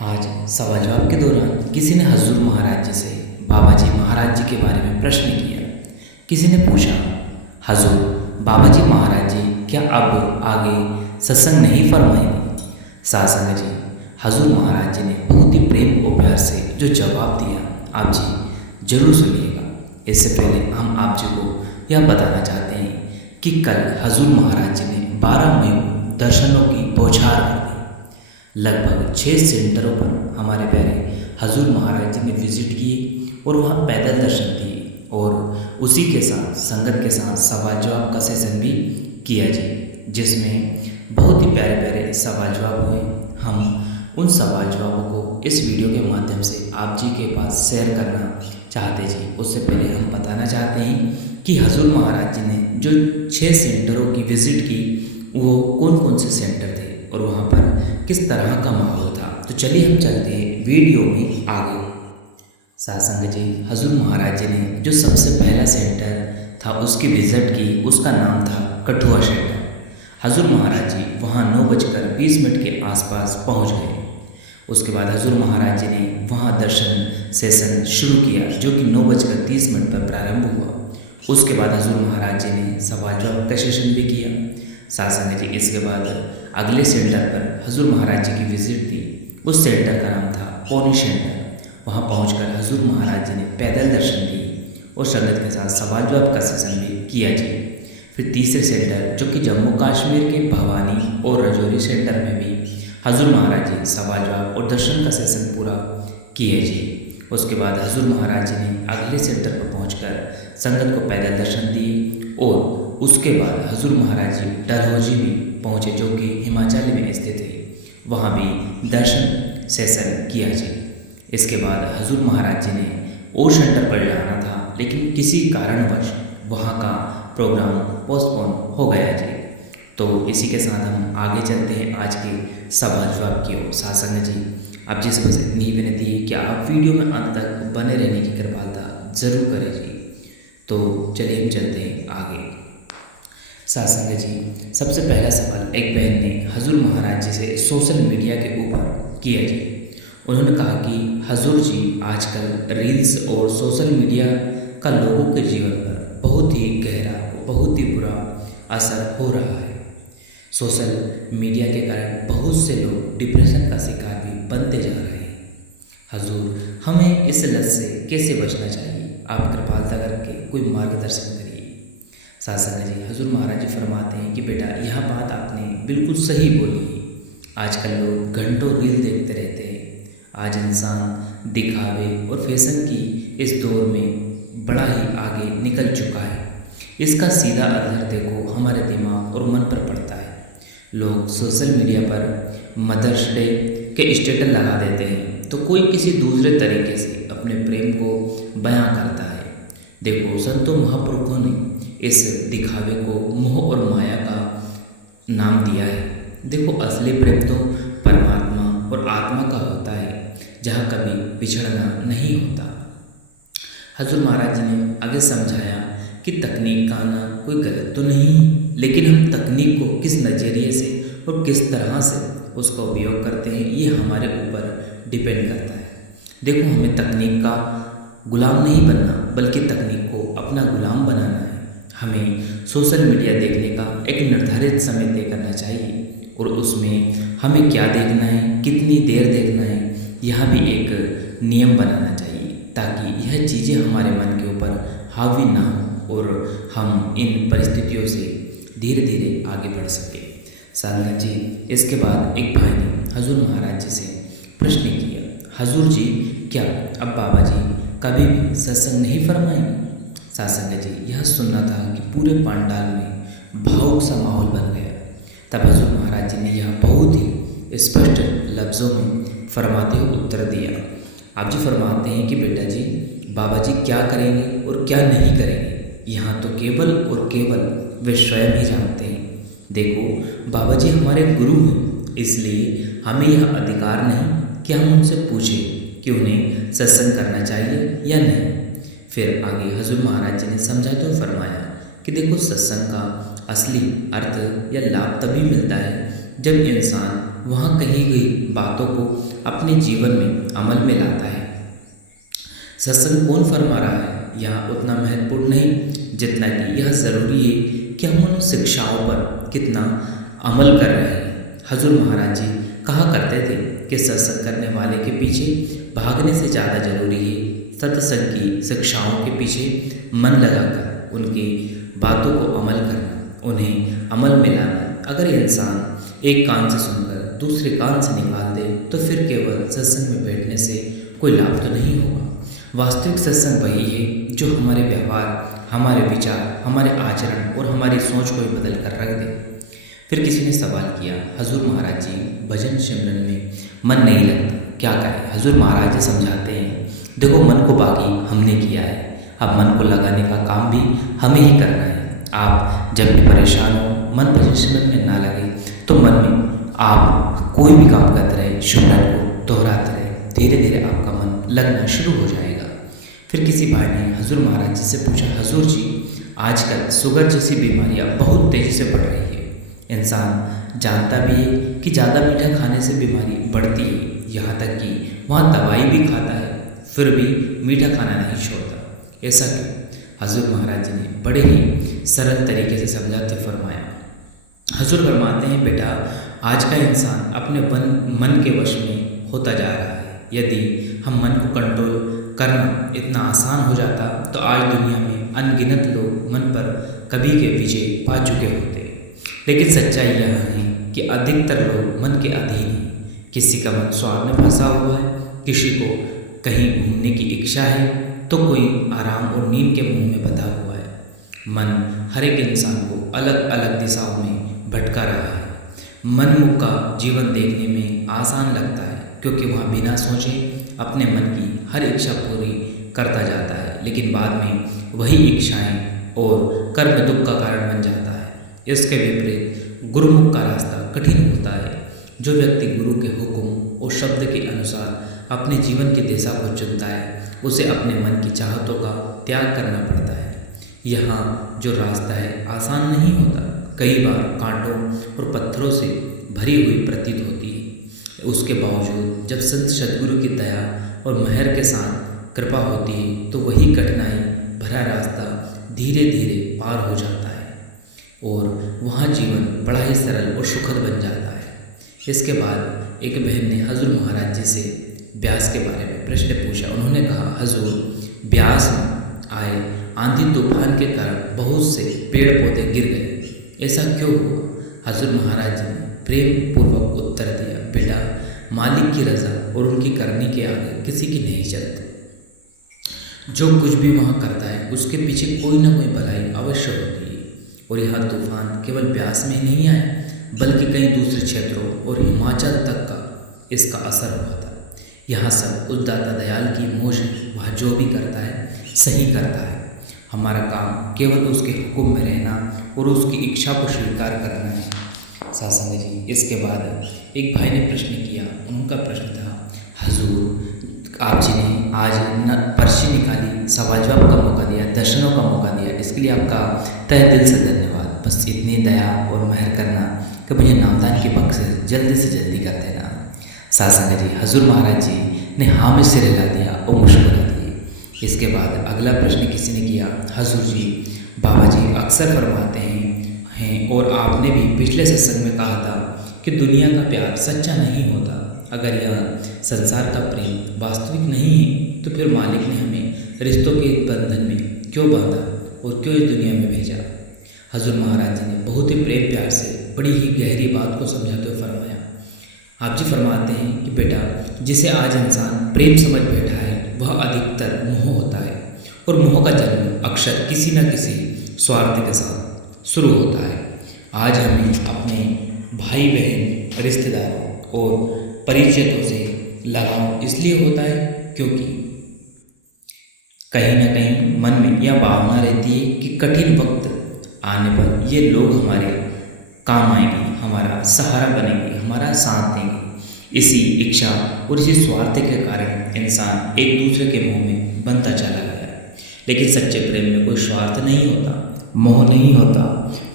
आज सवाल जवाब के दौरान किसी ने हजूर महाराज जी से बाबा जी महाराज जी के बारे में प्रश्न किया। किसी ने पूछा, हजूर बाबा जी महाराज जी क्या अब आगे सत्संग नहीं फरमाएंगे? सासंग जी, हजूर महाराज जी ने बहुत ही प्रेम और प्यार से जो जवाब दिया, आप जी जरूर सुनिएगा। इससे पहले हम आप जी को यह बताना चाहते हैं कि कल हजूर महाराज जी ने 12 मई को दर्शनों की बौछार कर दी। लगभग 6 सेंटरों पर हमारे प्यारे हजूर महाराज जी ने विजिट किए और वहाँ पैदल दर्शन दिए और उसी के साथ संगत के साथ सवाल जवाब का सेशन भी किया जी, जिसमें बहुत ही प्यारे प्यारे सवाल जवाब हुए। हम उन सवाल जवाबों को इस वीडियो के माध्यम से आप जी के पास शेयर करना चाहते जी। उससे पहले हम बताना चाहते हैं कि हजूर महाराज जी ने जो 6 सेंटरों की विज़िट की वो कौन कौन से सेंटर थे और वहाँ पर किस तरह का माहौल था। तो चलिए हम चलते हैं वीडियो में आगे। सासंग जी, हजूर महाराज जी ने जो सबसे पहला सेंटर था उसकी विज़िट की, उसका नाम था कठुआ सेंटर। हजूर महाराज जी वहाँ 9:20 के आसपास पहुँच गए। उसके बाद हजूर महाराज जी ने वहाँ दर्शन सेशन शुरू किया जो कि 9:30 पर प्रारंभ हुआ। उसके बाद हजूर महाराज जी ने सवाल जवाब का सेशन भी किया। सासंग जी, इसके बाद अगले सेंटर पर हजूर महाराज जी की विज़िट थी। उस सेंटर का नाम था पौनी सेंटर। वहाँ पहुंचकर हजूर महाराज जी ने पैदल दर्शन दिए और संगत के साथ सवाल जवाब का सेशन भी किया जी। फिर तीसरे सेंटर जो कि जम्मू कश्मीर के भवानी और राजौरी सेंटर में भी हजूर महाराज जी सवाल जवाब और दर्शन का सेशन पूरा किए जी। उसके बाद हजूर महाराज जी ने अगले सेंटर पर पहुंचकर संगत को पैदल दर्शन दिए और उसके बाद हजूर महाराज जी डलहौजी भी पहुँचे जो कि हिमाचल में स्थित है। वहाँ भी दर्शन सेशन किया जी। इसके बाद हजूर महाराज जी ने और सेंटर पर जाना था लेकिन किसी कारणवश वहाँ का प्रोग्राम पोस्टपोन हो गया जी। तो इसी के साथ हम आगे चलते हैं आज के सवाल जवाब की ओर। सासंग जी, आप जिस बस इतनी विनती है कि आप वीडियो में अंत तक बने रहने की कृपालता जरूर करें जी। तो चलिए हम चलते हैं आगे। सासंग जी, सबसे पहला सवाल एक बहन ने हजूर महाराज जी से सोशल मीडिया के ऊपर किया जी। उन्होंने कहा कि हजूर जी आजकल रील्स और सोशल मीडिया का लोगों के जीवन पर बहुत ही गहरा बहुत ही बुरा असर हो रहा है। सोशल मीडिया के कारण बहुत से लोग डिप्रेशन का शिकार भी बनते जा रहे हैं। हजूर, हमें इस लत से कैसे बचना चाहिए? आप कृपालता करके कोई मार्गदर्शन करिए। सासंग जी, हजूर महाराज जी फरमाते हैं कि बेटा यह बात आपने बिल्कुल सही बोली है। आजकल लोग घंटों रील देखते रहते हैं। आज इंसान दिखावे और फैशन की इस दौर में बड़ा ही आगे निकल चुका है। इसका सीधा असर देखो हमारे दिमाग और मन पर पड़ता है। लोग सोशल मीडिया पर मदर्स डे के स्टेटस लगा देते हैं तो कोई किसी दूसरे तरीके से अपने प्रेम को बयां करता है। देखो, संतों महापुरुषों ने इस दिखावे को मोह और माया का नाम दिया है। देखो, असली प्रेम तो परमात्मा और आत्मा का होता है जहाँ कभी बिछड़ना नहीं होता। हजूर महाराज जी ने आगे समझाया कि तकनीक का आना कोई गलत तो नहीं, लेकिन हम तकनीक को किस नज़रिए से और किस तरह से उसका उपयोग करते हैं ये हमारे ऊपर डिपेंड करता है। देखो, हमें तकनीक का गुलाम नहीं बनना बल्कि तकनीक को अपना गुलाम बनाना है। हमें सोशल मीडिया देखने का एक निर्धारित समय तय करना चाहिए और उसमें हमें क्या देखना है, कितनी देर देखना है, यह भी एक नियम बनाना चाहिए ताकि यह चीज़ें हमारे मन के ऊपर हावी ना हो और हम इन परिस्थितियों से धीरे धीरे आगे बढ़ सकें। साधना जी, इसके बाद एक भाई ने हजूर महाराज जी से प्रश्न किया, हजूर जी क्या अब बाबा जी कभी भी सत्संग नहीं फरमाएंगे? सासंग जी, यह सुनना था कि पूरे पंडाल में भावुक सा माहौल बन गया। तब हजूर महाराज जी ने यह बहुत ही स्पष्ट लफ्ज़ों में फरमाते हुए उत्तर दिया। आप जी फरमाते हैं कि बेटा जी, बाबा जी क्या करेंगे और क्या नहीं करेंगे यहाँ तो केवल और केवल वे स्वयं ही जानते हैं। देखो, बाबा जी हमारे गुरु हैं, इसलिए हमें यह अधिकार नहीं कि हम उनसे पूछें कि उन्हें सत्संग करना चाहिए या नहीं। फिर आगे हजूर महाराज जी ने समझाते हुए फरमाया कि देखो, सत्संग का असली अर्थ या लाभ तभी मिलता है जब इंसान वहाँ कही गई बातों को अपने जीवन में अमल में लाता है। सत्संग कौन फरमा रहा है यहाँ उतना महत्वपूर्ण नहीं जितना कि यह ज़रूरी है कि हम उन शिक्षाओं पर कितना अमल कर रहे हैं। हजूर महाराज जी कहा करते थे कि सत्संग करने वाले के पीछे भागने से ज़्यादा जरूरी है सत्संग की शिक्षाओं के पीछे मन लगाकर उनकी बातों को अमल करना, उन्हें अमल में लाना। अगर इंसान एक कान से सुनकर दूसरे कान से निकाल दे तो फिर केवल सत्संग में बैठने से कोई लाभ तो नहीं होगा। वास्तविक सत्संग वही है जो हमारे व्यवहार, हमारे विचार, हमारे आचरण और हमारी सोच को ही बदल कर रख दे। फिर किसी ने सवाल किया, हजूर महाराज जी भजन सिमरन में मन नहीं लगता, क्या करें? हजूर महाराज जी समझाते हैं, देखो मन को बाकी हमने किया है, अब मन को लगाने का काम भी हमें ही करना है। आप जब भी परेशान हो, मन भजन सिमरन में ना लगे तो मन में आप कोई भी काम करते रहे, सिमरन को दोहराते रहे, धीरे धीरे आपका मन लगना शुरू हो जाएगा। फिर किसी भाई ने हजूर महाराज जी से पूछा, हजूर जी आजकल शुगर जैसी बीमारियां बहुत तेज़ी से बढ़ रही है। इंसान जानता भी है कि ज़्यादा मीठा खाने से बीमारी बढ़ती है, यहाँ तक कि वहाँ दवाई भी खाता है फिर भी मीठा खाना नहीं छोड़ता। ऐसा क्यों? हजूर महाराज जी ने बड़े ही सरल तरीके से समझाते फरमाया। हजूर फरमाते हैं, बेटा आज का इंसान अपने मन के वश में होता जा रहा है। यदि हम मन को कंट्रोल करना इतना आसान हो जाता तो आज दुनिया में अनगिनत लोग मन पर कभी के विजय पा चुके होते। लेकिन सच्चाई यह है कि अधिकतर लोग मन के अधीन हैं। किसी का मन स्वार्थ में फंसा हुआ है, किसी को कहीं घूमने की इच्छा है तो कोई आराम और नींद के मुंह में बंधा हुआ है। मन हर एक इंसान को अलग अलग दिशाओं में भटका रहा है। मनमुख का जीवन देखने में आसान लगता है क्योंकि वह बिना सोचे अपने मन की हर इच्छा पूरी करता जाता है, लेकिन बाद में वही इच्छाएं और कर्म दुख का कारण बन जाता है। इसके विपरीत गुरुमुख का रास्ता कठिन होता है। जो व्यक्ति गुरु के हुक्म और शब्द के अनुसार अपने जीवन की दिशा को चुनता है उसे अपने मन की चाहतों का त्याग करना पड़ता है। यहाँ जो रास्ता है आसान नहीं होता, कई बार कांटों और पत्थरों से भरी हुई प्रतीत होती है। उसके बावजूद जब संत सद्गुरु की दया और मेहर के साथ कृपा होती है तो वही कठिनाई भरा रास्ता धीरे धीरे पार हो जाता है और वहाँ जीवन बड़ा ही सरल और सुखद बन जाता है। इसके बाद एक बहन ने हजूर महाराज जी से ब्यास के बारे में प्रश्न पूछा। उन्होंने कहा, हजूर ब्यास में आए आंधी तूफान के कारण बहुत से पेड़ पौधे गिर गए, ऐसा क्यों हुआ? हजूर महाराज जी ने प्रेम पूर्वक उत्तर दिया, बेटा मालिक की रज़ा और उनकी करनी के आगे किसी की नहीं चलती। जो कुछ भी वहाँ करता है उसके पीछे कोई ना कोई भलाई अवश्य होती है। और यह तूफान केवल ब्यास में नहीं आया बल्कि कई दूसरे क्षेत्रों और हिमाचल तक का इसका असर हुआ था। यहाँ सब उस दाता दयाल की मोज है, वह जो भी करता है सही करता है। हमारा काम केवल उसके हुक्म में रहना और उसकी इच्छा को स्वीकार करना है। सासंग जी, इसके बाद एक भाई ने प्रश्न किया। उनका प्रश्न था, हजूर आप जी ने आज पर्ची निकाली, सवाल जवाब का मौका दिया, दर्शनों का मौका दिया, इसके लिए आपका तहे दिल से धन्यवाद। बस इतनी दया और मेहर करना कि मुझे नामदान की बख्शिश जल्दी से जल्दी कर देना। सासंग जी, हजूर महाराज जी ने हाँ में सिर हिला दिया और मुस्कुरा दिए। इसके बाद अगला प्रश्न किसी ने किया, हजूर जी बाबा जी अक्सर फरमाते हैं और आपने भी पिछले सत्संग में कहा था कि दुनिया का प्यार सच्चा नहीं होता। अगर यह संसार का प्रेम वास्तविक नहीं है तो फिर मालिक ने हमें रिश्तों के बंधन में क्यों बांधा और क्यों इस दुनिया में भेजा? हजूर महाराज जी ने बहुत ही प्रेम प्यार से बड़ी ही गहरी बात को समझाते हुए फरमाया। आप जी फरमाते हैं कि बेटा जिसे आज इंसान प्रेम समझ बैठा है वह अधिकतर मोह होता है और मोह का जन्म अक्सर किसी न किसी स्वार्थ के साथ शुरू होता है। आज हमें अपने भाई बहन, रिश्तेदारों और परिचितों से लगाव इसलिए होता है क्योंकि कहीं ना कहीं मन में यह भावना रहती है कि कठिन वक्त आने पर ये लोग हमारे काम आएंगे, हमारा सहारा बनेंगे, हमारा साथ देंगे। इसी इच्छा और इसी स्वार्थ के कारण इंसान एक दूसरे के मुंह में बनता चला गया। लेकिन सच्चे प्रेम में कोई स्वार्थ नहीं होता, मोह नहीं होता।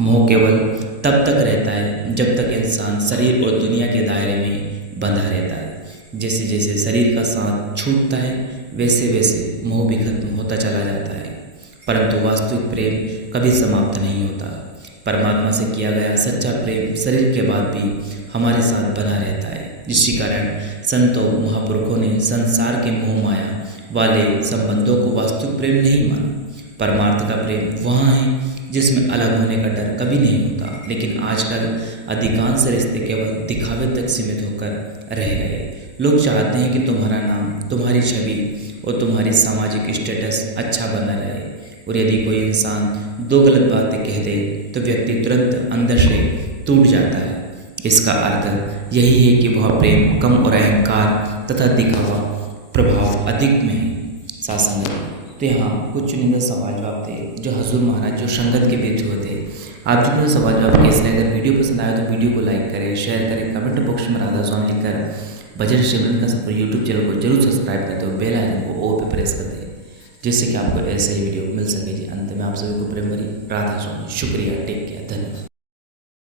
मोह केवल तब तक रहता है जब तक इंसान शरीर और दुनिया के दायरे में बंधा रहता है। जैसे जैसे शरीर का साथ छूटता है वैसे वैसे मोह भी खत्म होता चला जाता है, परंतु वास्तविक प्रेम कभी समाप्त नहीं होता। परमात्मा से किया गया सच्चा प्रेम शरीर के बाद भी हमारे साथ बना रहता है। जिसके कारण संतों महापुरुषों ने संसार के मोह माया वाले संबंधों को वास्तविक प्रेम नहीं माना। परमार्थ का प्रेम वहाँ है जिसमें अलग होने का डर कभी नहीं होता। लेकिन आजकल अधिकांश रिश्ते केवल दिखावे तक सीमित होकर रह गए। लोग चाहते हैं कि तुम्हारा नाम, तुम्हारी छवि और तुम्हारी सामाजिक स्टेटस अच्छा बना रहे, और यदि कोई इंसान दो गलत बातें कह दे तो व्यक्ति तुरंत अंदर से टूट जाता है। इसका अर्थ यही है कि वह प्रेम कम और अहंकार तथा दिखावा प्रभाव अधिक में शासन है। तो यहाँ कुछ चुनिंदा सवाल जवाब थे जो हजूर महाराज जो संगत के बीच हुए थे। आप जो सवाल जवाब कैसे लगे, अगर वीडियो पसंद आया तो वीडियो को लाइक करें, शेयर करें, कमेंट बॉक्स में राधा स्वामी लिखकर बजट शिवरन का सब यूट्यूब चैनल को जरूर सब्सक्राइब करते हो, बेल आइकन को ओ पे प्रेस कर दें जिससे कि आपको ऐसे ही वीडियो मिल सके। जी अंत में आप सभी को प्रेम भरी राधा स्वामी। शुक्रिया, टेक केयर, धन्यवाद।